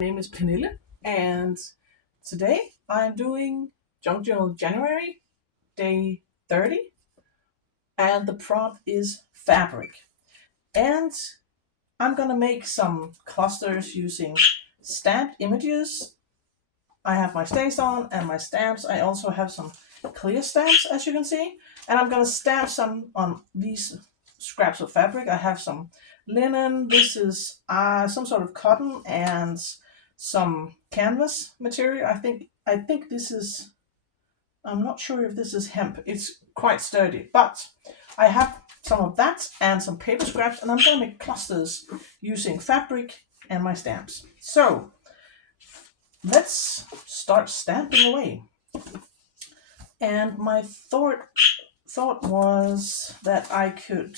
My name is Pernille, and today I'm doing Junk Journal January, day 30, and the prompt is fabric. And I'm gonna make some clusters using stamped images. I have my StazOn and my stamps. I also have some clear stamps, as you can see, and I'm gonna stamp some on these scraps of fabric. I have some linen. This is some sort of cotton and some canvas material. I think this is. I'm not sure if this is hemp. It's quite sturdy, but I have some of that and some paper scraps, and I'm gonna make clusters using fabric and my stamps. So let's start stamping away. And my thought was that I could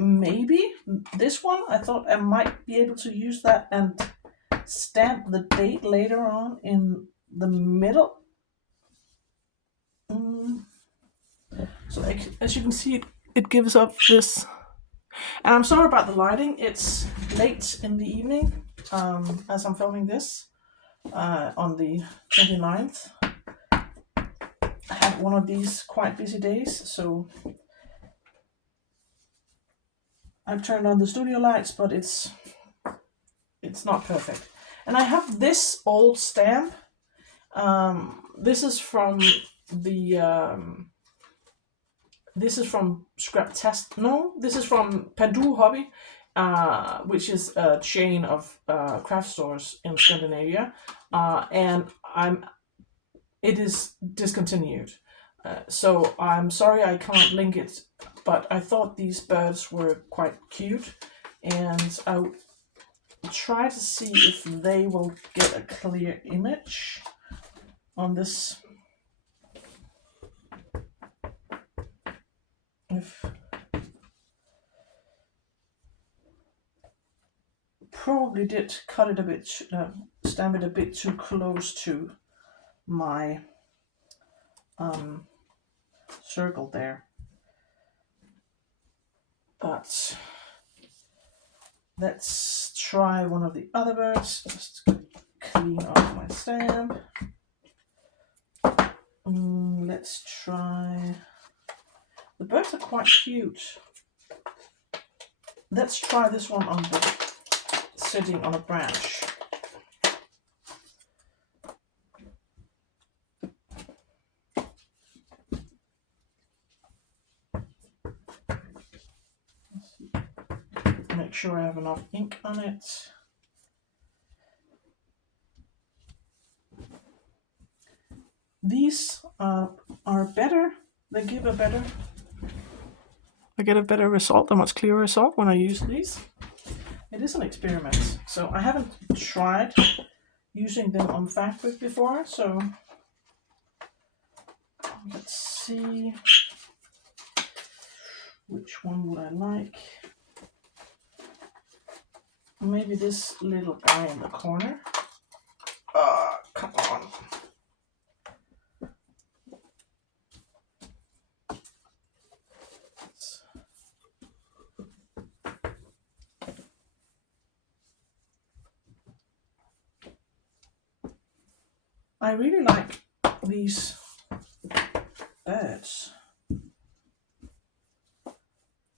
maybe this one. I thought I might be able to use that and stamp the date later on in the middle. So as you can see, it gives up this. And I'm sorry about the lighting. It's late in the evening as I'm filming this on the 29th. I had one of these quite busy days, so I've turned on the studio lights, but it's not perfect. And I have this old stamp. This is from the this is from Scrap Test. No, this is from Pandu Hobby, which is a chain of craft stores in Scandinavia, and it is discontinued. So I'm sorry I can't link it, but I thought these birds were quite cute, and I'll try to see if they will get a clear image on this. If probably did cut it a bit, stamp it a bit too close to my circle there. But let's try one of the other birds. Just clean off my stamp. Let's try. The birds are quite cute. Let's try this one on the sitting on a branch. Make sure I have enough ink on it. These are better. They give a better. I get a better result, a much clearer result when I use these. It is an experiment, so I haven't tried using them on fabric before. So let's see, which one would I like? Maybe this little guy in the corner. Come on. I really like these birds,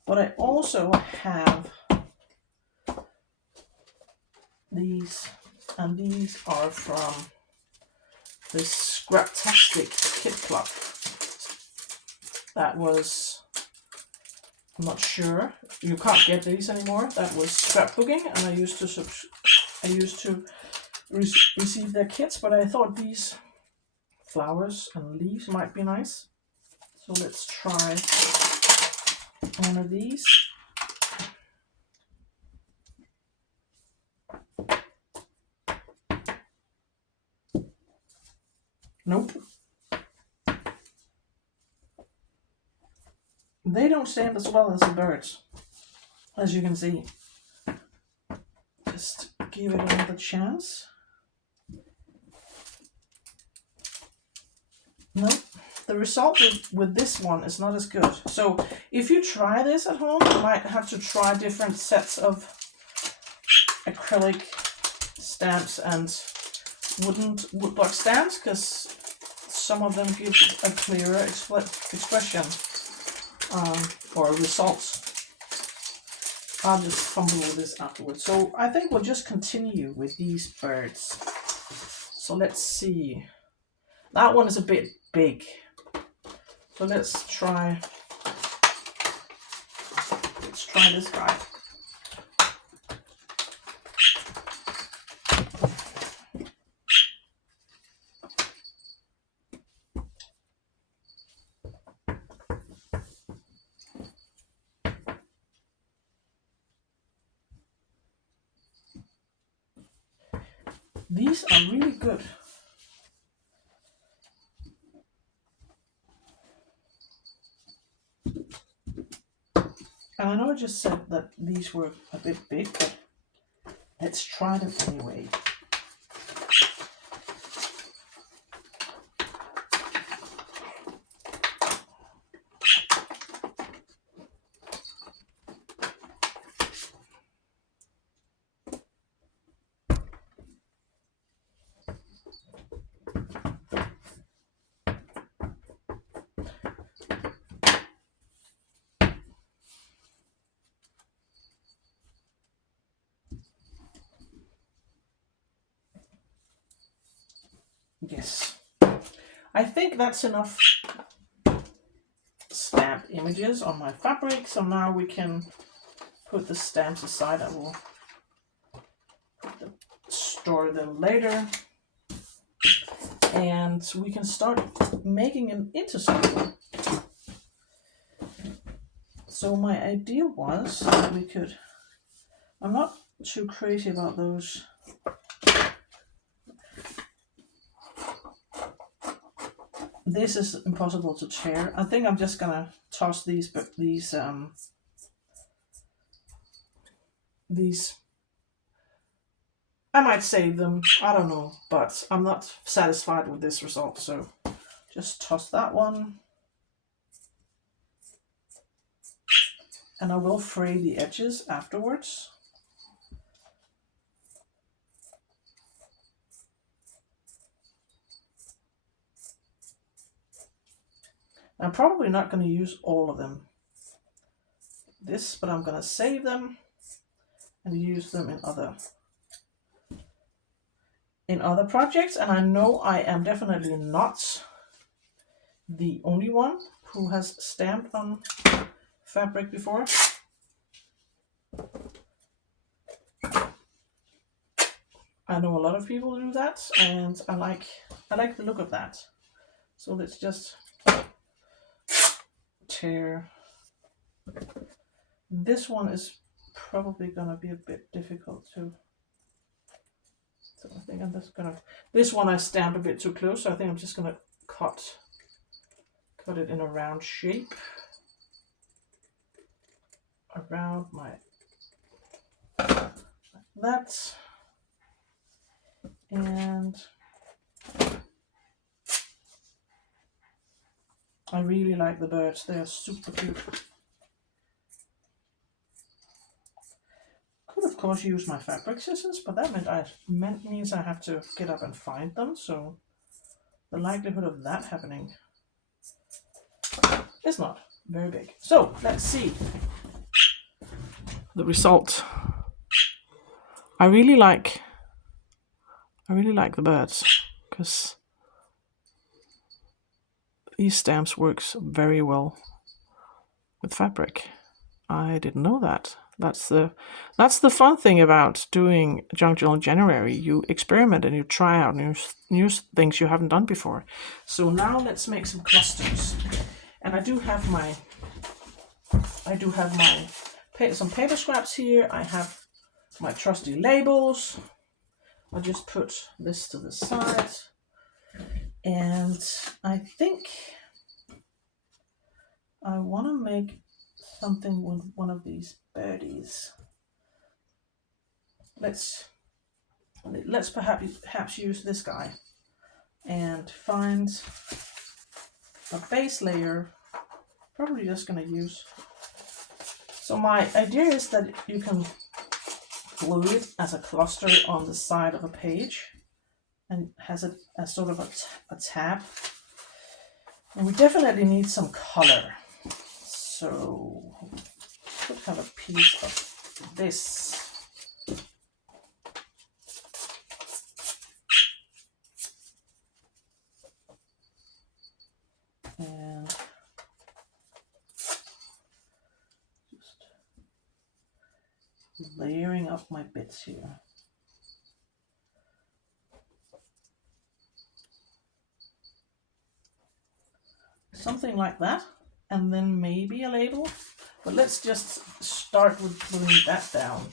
but I also have these, and these are from the Scraptastic Kit Club. That was, I'm not sure, you can't get these anymore. That was scrapbooking, and I used to receive their kits, but I thought these flowers and leaves might be nice. So let's try one of these. Nope. They don't stamp as well as the birds, as you can see. Just give it another chance. Nope. The result with this one is not as good. So if you try this at home, you might have to try different sets of acrylic stamps and woodblock stamps, because some of them give a clearer expression or results. I'll just fumble with this afterwards. So I think we'll just continue with these birds. So let's see. That one is a bit big. So let's try this guy. These are really good. And I know I just said that these were a bit big, but let's try them anyway. Yes, I think that's enough stamp images on my fabric. So now we can put the stamps aside. I will store them later. And we can start making them into something. So my idea was that we could, I'm not too crazy about those. This is impossible to tear. I think I'm just gonna toss these I might save them, I don't know, but I'm not satisfied with this result, so just toss that one. And I will fray the edges afterwards. I'm probably not going to use all of them. But I'm going to save them and use them in other projects. And I know I am definitely not the only one who has stamped on fabric before. I know a lot of people do that, and I like the look of that. So let's just tear. This one is probably gonna be a bit difficult too. So I think I'm just gonna. This one I stamped a bit too close, so I think I'm just gonna cut it in a round shape around my that. And I really like the birds. They are super cute. Could of course use my fabric scissors, but that means I have to get up and find them. So the likelihood of that happening is not very big. So let's see the result. I really like the birds because these stamps works very well with fabric. I didn't know that. That's the fun thing about doing Junk Journal January. You experiment and you try out new things you haven't done before. So now let's make some clusters. And I do have some paper scraps here. I have my trusty labels. I'll just put this to the side. And I think I want to make something with one of these birdies. Let's perhaps use this guy and find a base layer. Probably just going to use. So my idea is that you can glue it as a cluster on the side of a page and has it as sort of a tab. And we definitely need some color. So I could have a piece of this. And just layering up my bits here. Something like that, and then maybe a label. But let's just start with gluing that down.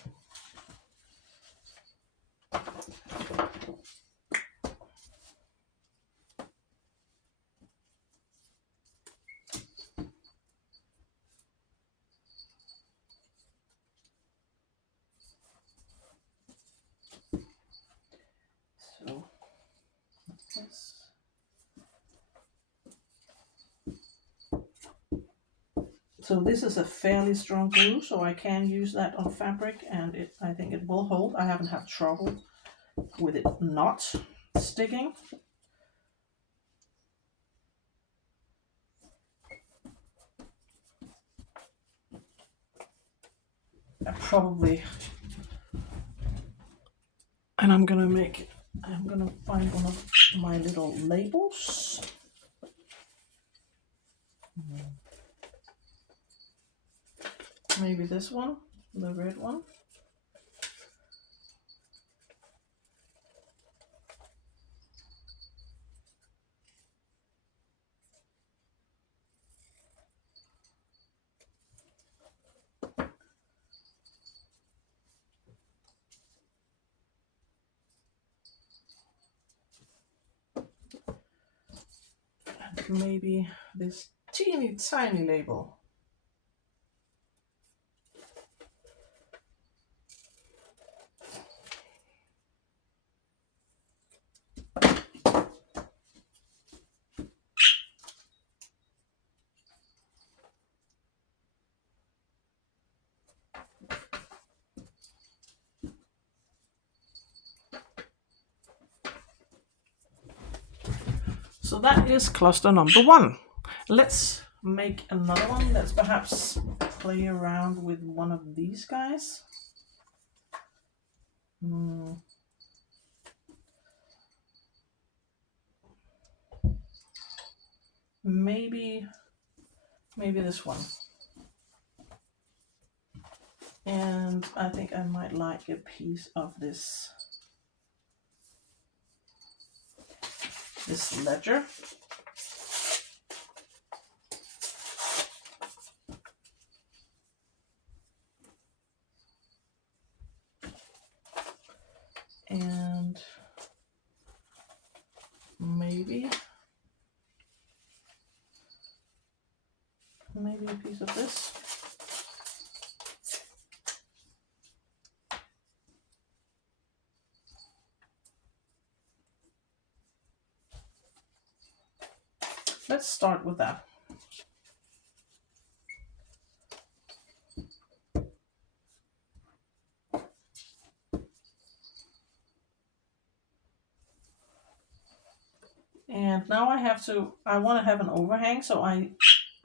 So this. So this is a fairly strong glue, so I can use that on fabric, and I think it will hold. I haven't had trouble with it not sticking. And I'm gonna find one of my little labels. Maybe this one, the red one. And maybe this teeny tiny label. So that is cluster number 1. Let's make another one. Let's perhaps play around with one of these guys. Maybe this one. And I think I might like a piece of this ledger. And maybe a piece of this. Let's start with that. And now I want to have an overhang, so I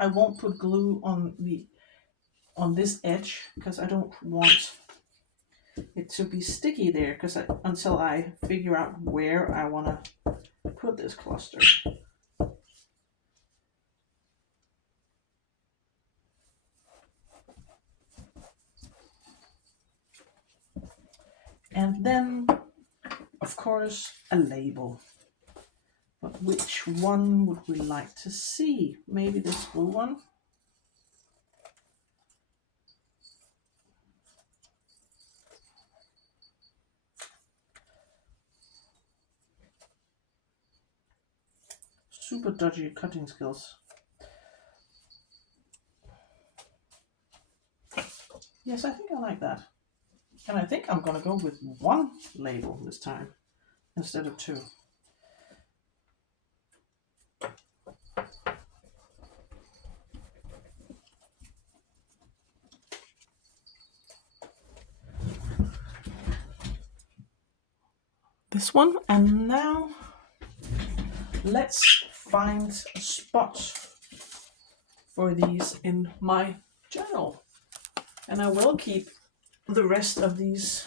won't put glue on this edge because I don't want it to be sticky there until I figure out where I want to put this cluster. And then, of course, a label. But which one would we like to see? Maybe this blue one? Super dodgy cutting skills. Yes, I think I like that. And I think I'm going to go with one label this time instead of 2. this one. And now let's find a spot for these in my journal. And I will keep the rest of these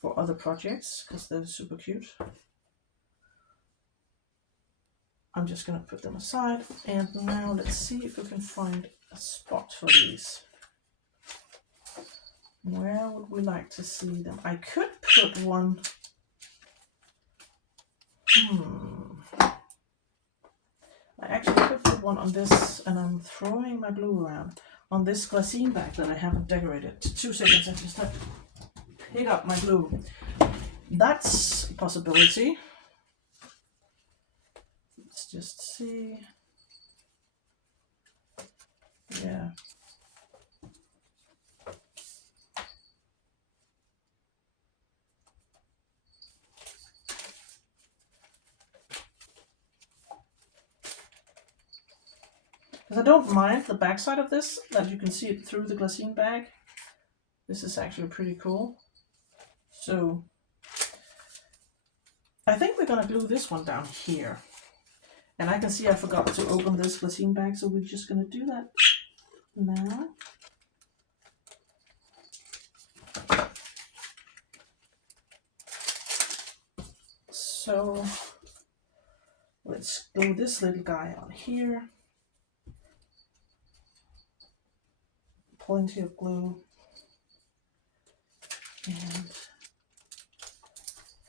for other projects because they're super cute. I'm just going to put them aside, and now let's see if we can find a spot for these. Where would we like to see them? I could put one. I actually could put one on this, and I'm throwing my glue around, on this glassine bag that I haven't decorated. 2 seconds, I just have to pick up my glue. That's a possibility. Let's just see. Yeah. Because I don't mind the backside of this, that you can see it through the glassine bag. This is actually pretty cool. So I think we're gonna glue this one down here. And I can see I forgot to open this glassine bag, so we're just gonna do that now. So let's glue this little guy on here. Plenty of glue. And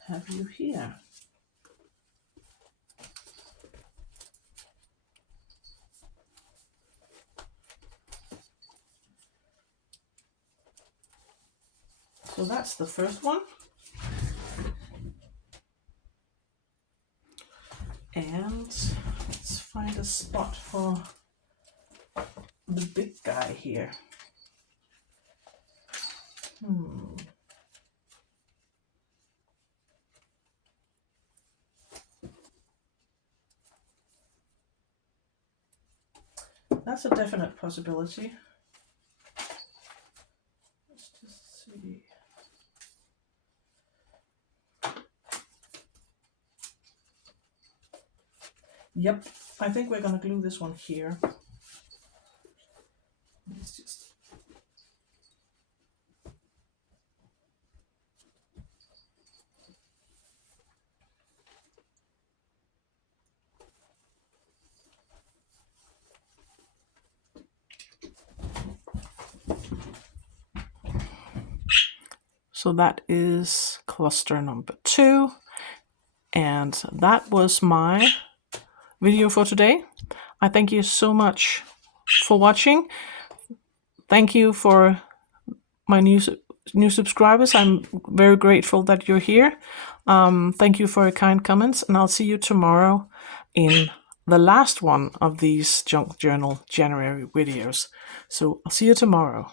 have you here. So that's the first one. And let's find a spot for the big guy here. That's a definite possibility. Let's just see. Yep, I think we're gonna glue this one here. Let's just. So that is cluster number 2. And that was my video for today. I thank you so much for watching. Thank you for my new subscribers. I'm very grateful that you're here. Thank you for your kind comments, and I'll see you tomorrow in the last one of these Junk Journal January videos. So I'll see you tomorrow.